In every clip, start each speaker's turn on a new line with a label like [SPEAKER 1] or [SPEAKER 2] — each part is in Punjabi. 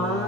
[SPEAKER 1] Ah.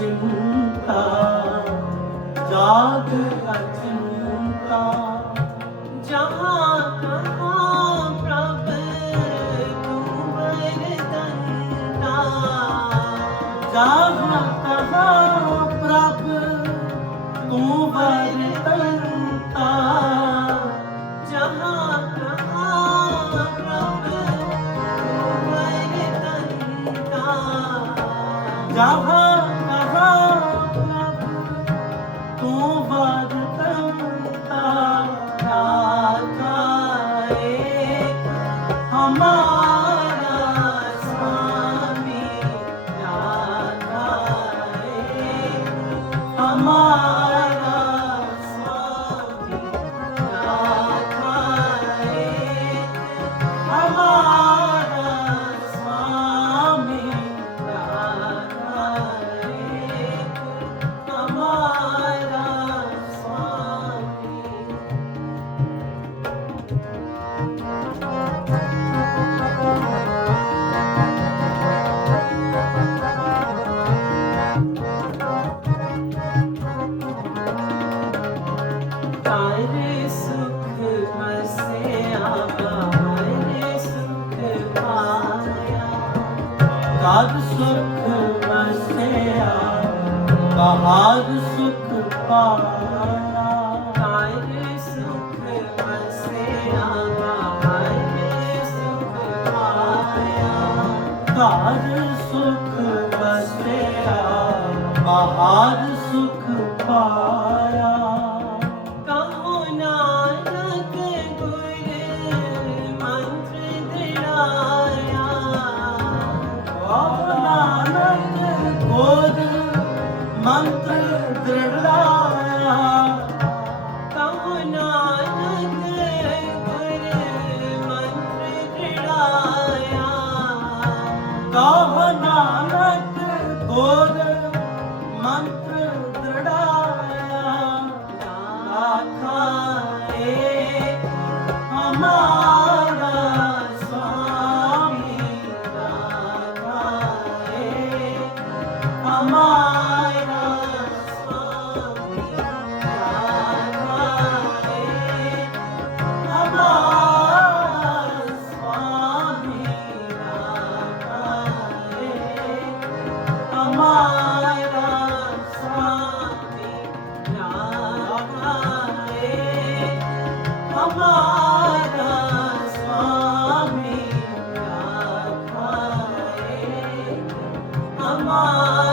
[SPEAKER 2] ਜਗਮੂਤਾ ਜਾਗ pode também. ਸੁਖ ਵਸਿਆ ਬਹਾਰ ਸੁਖ ਪਾਇਆ
[SPEAKER 1] ਕਾਇ ਸੁਖ ਸੁਖ ਪਾਇਆ
[SPEAKER 2] ਕਾਇ ਸੁਖ ਵਸਿਆ ਬਹਾਰ ਸੁਖ Aldıran
[SPEAKER 1] Allah.